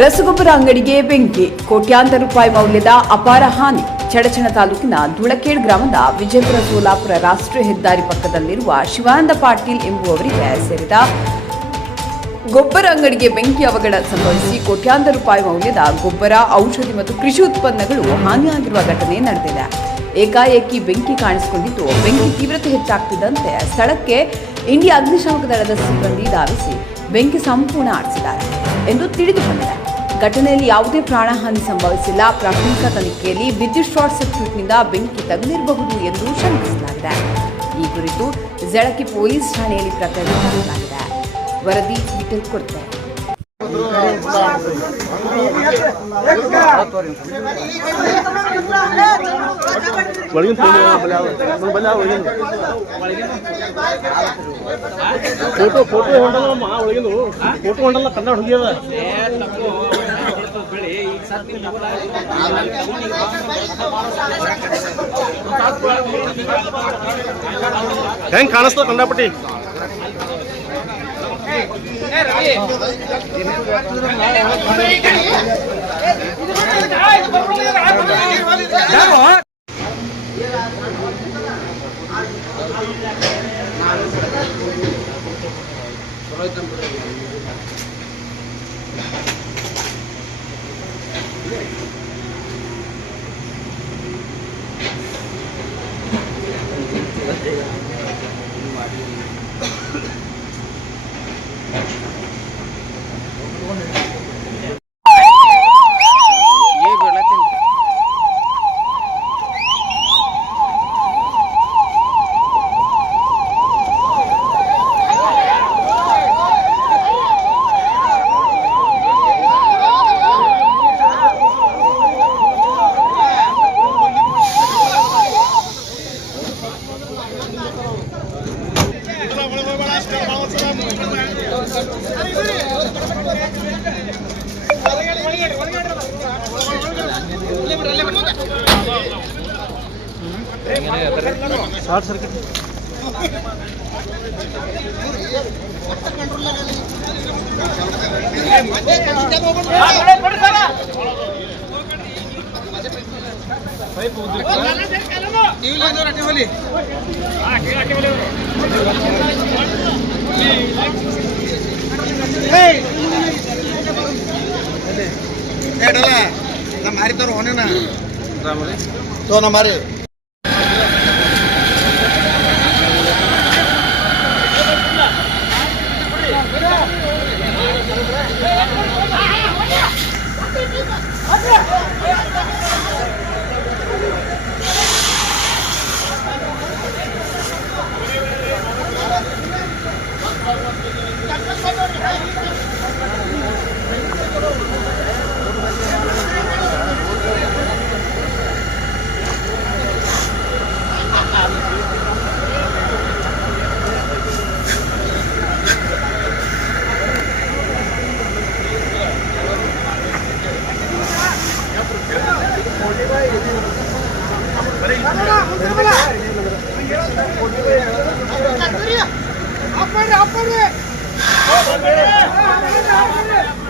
ರಸಗೊಬ್ಬರ ಅಂಗಡಿಗೆ ಬೆಂಕಿ. ಕೋಟ್ಯಾಂತರ ರೂಪಾಯಿ ಮೌಲ್ಯದ ಅಪಾರ ಹಾನಿ. ಚಡಚಣ ತಾಲೂಕಿನ ಧುಳಕೇಡ್ ಗ್ರಾಮದ ವಿಜಯಪುರ ಸೋಲಾಪುರ ರಾಷ್ಟ್ರೀಯ ಹೆದ್ದಾರಿ ಪಕ್ಕದಲ್ಲಿರುವ ಶಿವಾನಂದ ಪಾಟೀಲ್ ಎಂಬುವವರಿಗೆ ಸೇರಿದ ಗೊಬ್ಬರ ಅಂಗಡಿಗೆ ಬೆಂಕಿ ಅವಘಡ ಸಂಭವಿಸಿ ಕೋಟ್ಯಾಂತರ ರೂಪಾಯಿ ಮೌಲ್ಯದ ಗೊಬ್ಬರ, ಔಷಧಿ ಮತ್ತು ಕೃಷಿ ಉತ್ಪನ್ನಗಳು ಹಾನಿಯಾಗಿರುವ ಘಟನೆ ನಡೆದಿದೆ. ಏಕಾಏಕಿ ಬೆಂಕಿ ಕಾಣಿಸಿಕೊಂಡಿದ್ದು, ಬೆಂಕಿ ತೀವ್ರತೆ ಹೆಚ್ಚಾಗ್ತಿದ್ದಂತೆ ಸ್ಥಳಕ್ಕೆ ಇಂಡಿಯಾ ಅಗ್ನಿಶಾಮಕ ದಳದ ಸಿಬ್ಬಂದಿ ಧಾವಿಸಿ ಬೆಂಕಿ ಸಂಪೂರ್ಣ ಆರಿಸಿದ್ದಾರೆ ಎಂದು ತಿಳಿದು ಘಟನೆಯಲ್ಲಿ ಯಾವುದೇ ಪ್ರಾಣಹಾನಿ ಸಂಭವಿಸಿಲ್ಲ. ಪ್ರಾಥಮಿಕ ತನಿಖೆಯಲ್ಲಿ ವಿದ್ಯುತ್ ಶಾರ್ಟ್ ಸರ್ಕ್ಯೂಟ್ನಿಂದ ಬೆಂಕಿ ತಗುಲಿರಬಹುದು ಎಂದು ಶಂಕಿಸಲಾಗಿದೆ. ಈ ಕುರಿತು ಜಳಕಿ ಪೊಲೀಸ್ ಠಾಣೆಯಲ್ಲಿ ಪ್ರಕರಣ ದಾಖಲಾಗಿದೆ. ವರದಿ ವಿಠಲ್ ಕೊಡುತ್ತೆ ಒಳಗಿನ ಫೋಟೋ ಫೋಟೋ ಹೊಂಡಲ್ಲ ಒಳಗಿನ ಫೋಟೋ ಹೊಂಡಲ್ಲ ಕನ್ನಡ ಹುಡುಗಿಯದ ಹೆಂಗ್ ಕಾಣಿಸ್ತದ ಕಂಡಾಪಟ್ಟಿ good. Short circuit. ಏಟಲ್ಲ ನಮ್ಮ ಮಾರಿತಾರ ಹೊನೇನ ತೋ ನಮ್ಮ ಮಾರಿ ಅಪ್ಪ ಅಪ್ಪ Thank you.